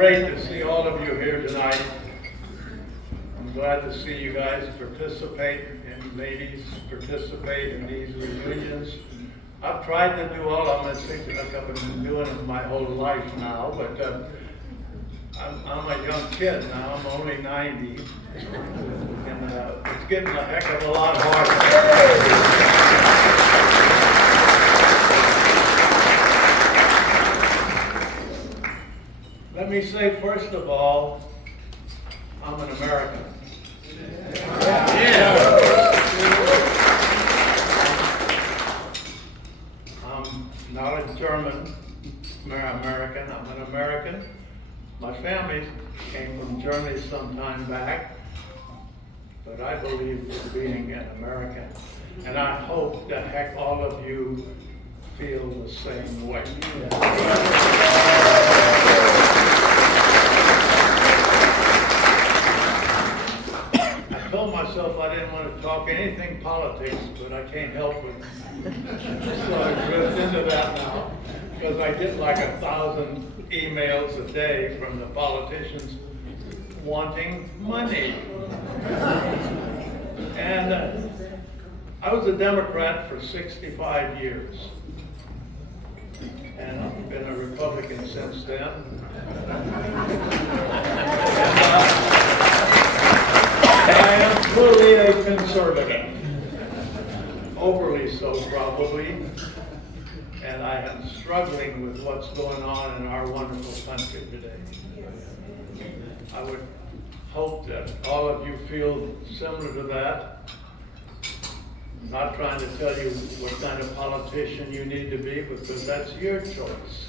great to see all of you here tonight. I'm glad to see you guys participate, and ladies participate in these reunions. I've tried to do all of them. It seems like I've been doing it my whole life now, but I'm a young kid now. I'm only 90, and it's getting a heck of a lot harder. Let me say, first of all, I'm an American. I'm not a German American. I'm an American. My family came from Germany some time back, but I believe in being an American. And I hope that heck all of you feel the same way. I told myself I didn't want to talk anything politics, but I can't help it. So I drift into that now, because I get like 1,000 emails a day from the politicians wanting money. And I was a Democrat for 65 years. And I've been a Republican since then. I am truly a conservative. Overly so, probably. And I am struggling with what's going on in our wonderful country today. I would hope that all of you feel similar to that. I'm not trying to tell you what kind of politician you need to be, because that's your choice.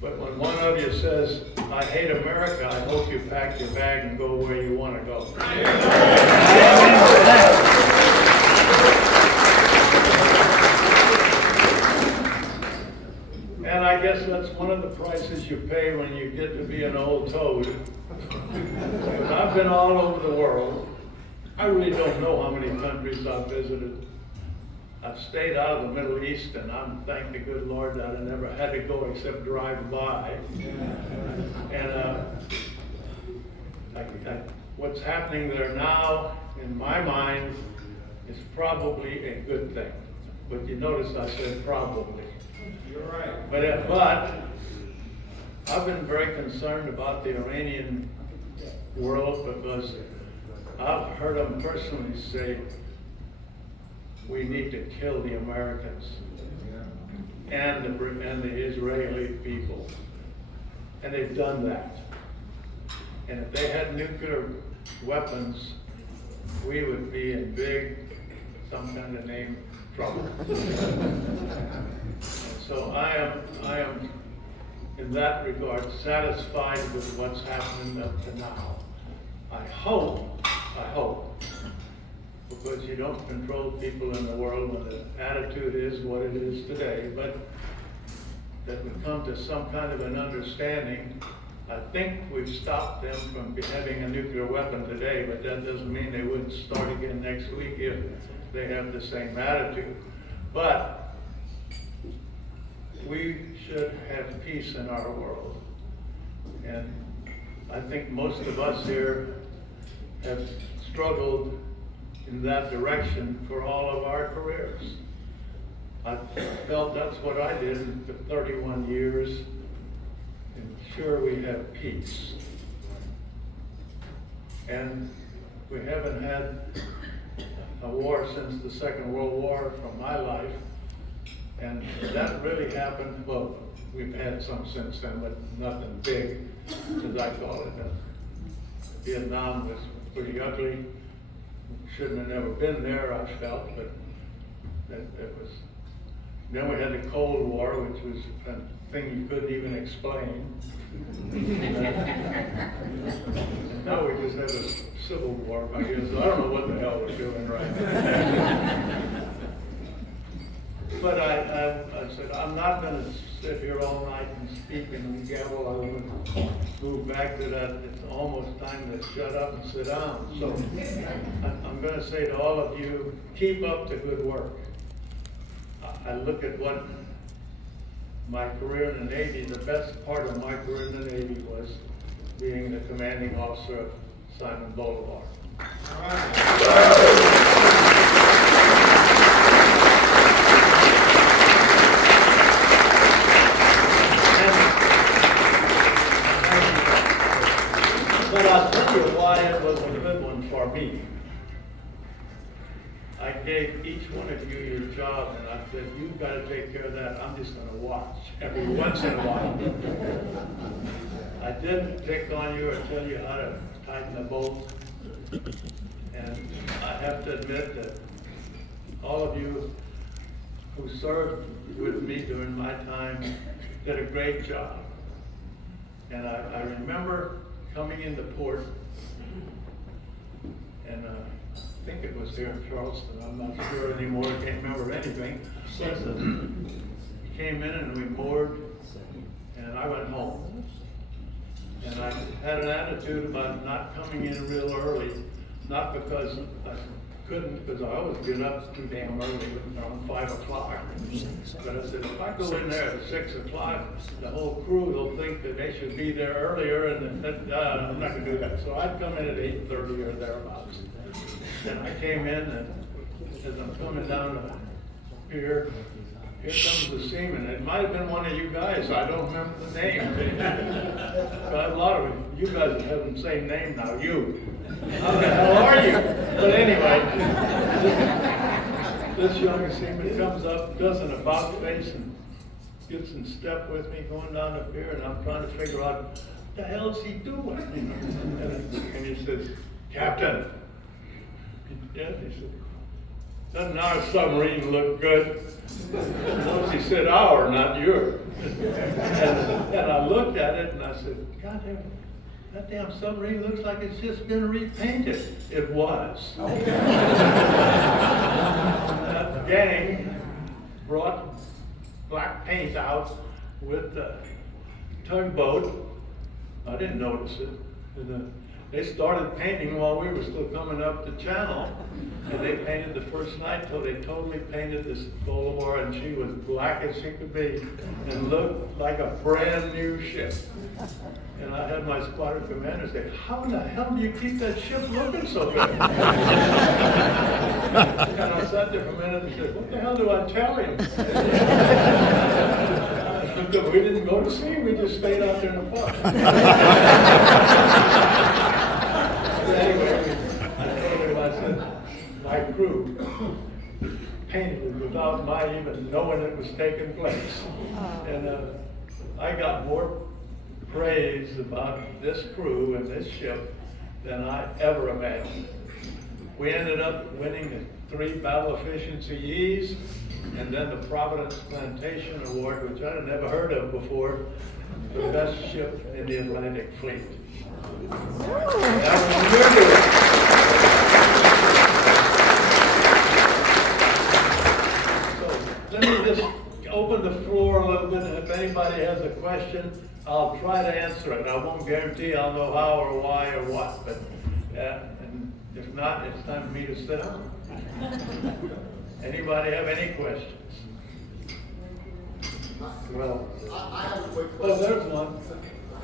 But when one of you says, I hate America, I hope you pack your bag and go where you want to go. And I guess that's one of the prices you pay when you get to be an old toad. Because I've been all over the world. I really don't know how many countries I've visited. I've stayed out of the Middle East, and I'm thank the good Lord that I never had to go except drive by. And what's happening there now, in my mind, is probably a good thing. But you notice I said probably. You're right. But I've been very concerned about the Iranian world, because I've heard them personally say, we need to kill the Americans and the Israeli people. And they've done that. And if they had nuclear weapons, we would be in big, some kind of name, trouble. So I am, in that regard, satisfied with what's happening up to now. I hope, because you don't control people in the world when the attitude is what it is today, but that we come to some kind of an understanding. I think we've stopped them from having a nuclear weapon today, but that doesn't mean they wouldn't start again next week if they have the same attitude. But we should have peace in our world. And I think most of us here have struggled in that direction for all of our careers. I felt that's what I did for 31 years. And sure, we have peace. And we haven't had a war since the Second World War from my life. And that really happened, well, we've had some since then, but nothing big, as I call it. Vietnam was pretty ugly. Shouldn't have never been there, I felt, but it was. Then we had the Cold War, which was a thing you couldn't even explain. And now we just have a civil war, I guess. I don't know what the hell we're doing right now. But I said, I'm not going to sit here all night and speak and gabble. I want to move back to that. It's almost time to shut up and sit down. So I'm going to say to all of you, keep up the good work. I look at what my career in the Navy, the best part of my career in the Navy was being the commanding officer of Simon Bolivar. But I'll tell you why it was a good one for me. I gave each one of you your job, and I said, you've got to take care of that. I'm just going to watch every once in a while. I didn't pick on you or tell you how to tighten the bolt. And I have to admit that all of you who served with me during my time did a great job. And I remember coming into port, and I think it was here in Charleston, I'm not sure anymore, I can't remember anything. We came in and we moored, and I went home. And I had an attitude about not coming in real early, not because I couldn't, because I always get up too damn early, around 5 o'clock. But I said, if I go in there at 6 o'clock, the whole crew will think that they should be there earlier, and I'm not going to do that. So I'd come in at 8:30 or thereabouts. And I came in, and as I'm coming down the pier, here comes the seaman. It might have been one of you guys. I don't remember the name. But a lot of you guys have the same name now. You. How the hell are you? But anyway, this young seaman comes up, does an about face, and gets in step with me going down the pier, and I'm trying to figure out what the hell's he doing? And he says, Captain. Yes, he said, doesn't our submarine look good? Notice he said our, not yours. And I looked at it and I said, God damn, that damn submarine looks like it's just been repainted. It was. That gang brought black paint out with the tugboat. I didn't notice it. And, they started painting while we were still coming up the channel, and they painted the first night till they totally painted this Bolivar, and she was black as she could be and looked like a brand new ship. And I had my squadron commander say, how in the hell do you keep that ship looking so good? And I sat there for a minute and said, what the hell do I tell him? We didn't go to sea, we just stayed out there in the park. Anyway, I told him, I said, my crew painted it without my even knowing it was taking place. And I got more praise about this crew and this ship than I ever imagined. We ended up winning the 3 Battle Efficiency E's, and then the Providence Plantation Award, which I had never heard of before, the best ship in the Atlantic Fleet. That's what we're doing. So let me just open the floor a little bit. If anybody has a question, I'll try to answer it. I won't guarantee I'll know how or why or what, but and if not, it's time for me to sit down. Anybody have any questions? Well, I have a quick question. Oh, there's one.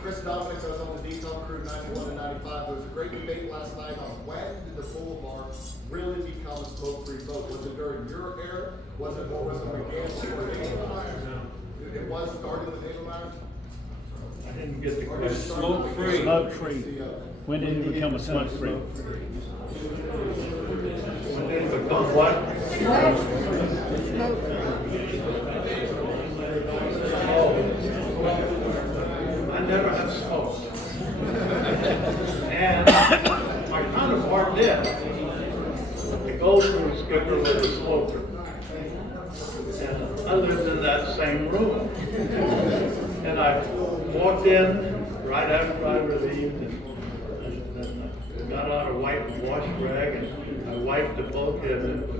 Chris Dominic, I was on the detail crew 91 and 95. There was a great debate last night on when did the Bolivar really become a smoke-free boat? Was it during your era? Was it more when it began before Naval Myers? It was started with Naval Myers? I didn't get the question. Smoke-free. Smoke-free. When did it become a smoke-free? When did it become what? I never have smoked. And my counterpart did. The Goldstein skipper was a smoker. And I lived in that same room. And I walked in right after I relieved and got out a white wash rag and I wiped the bulkhead and it was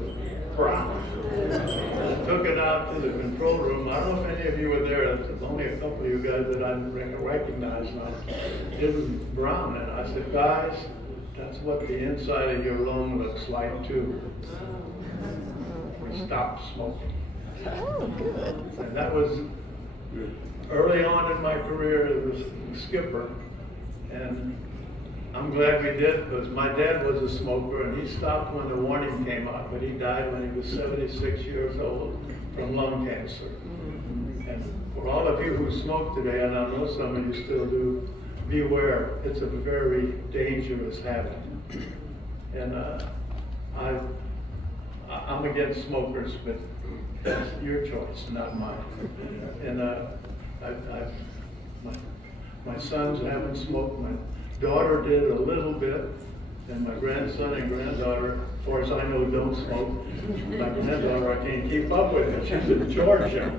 brown. I took it out to the control room. I don't know if any of you were there. There's only a couple of you guys that I recognize now. It was brown, and I said, guys, that's what the inside of your lung looks like too. We stopped smoking. Oh, good. And that was early on in my career as a skipper, and I'm glad we did, because my dad was a smoker, and he stopped when the warning came out, but he died when he was 76 years old from lung cancer. And for all of you who smoke today, and I know some of you still do, beware, it's a very dangerous habit. And I'm against smokers, but that's your choice, not mine. And my sons haven't smoked. My daughter did a little bit, and my grandson and granddaughter, as far as I know, don't smoke. My granddaughter, I can't keep up with it. She's in Georgia.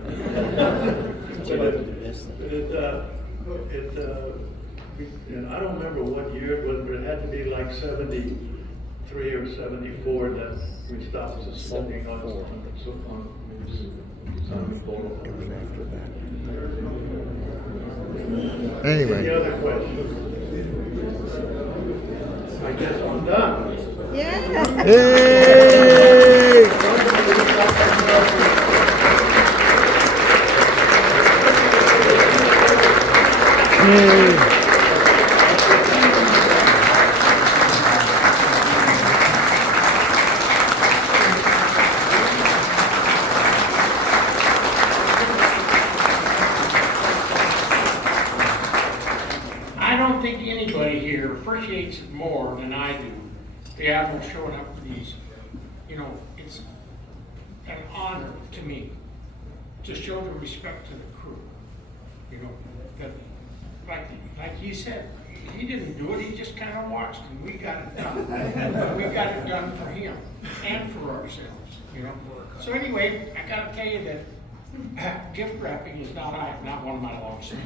And I don't remember what year it was, but it had to be like 73 or 74 that we stopped smoking on Bolivar. Anyway. Any other questions? I guess I'm done. Hey! Hey! I don't think anybody here appreciates it more than I do, the Admiral showing up for these. You know, it's an honor to me to show the respect to the crew. You know, that, like he said, he didn't do it, he just kind of watched, and we got it done. We got it done for him and for ourselves, you know. So anyway, I gotta tell you that gift wrapping is not one of my long streets.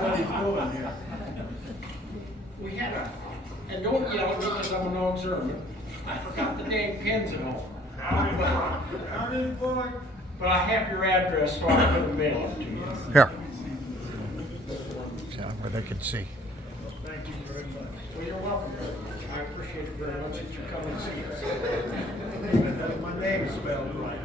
What he's doing here. We had and don't yell at me because I'm a no-observant. I forgot the dang pins at home. But I have your address, so I could mail it to you. Here. So where they can see. Thank you very much. Well, you're welcome. I appreciate it very much that you come and see us. My name's spelled right.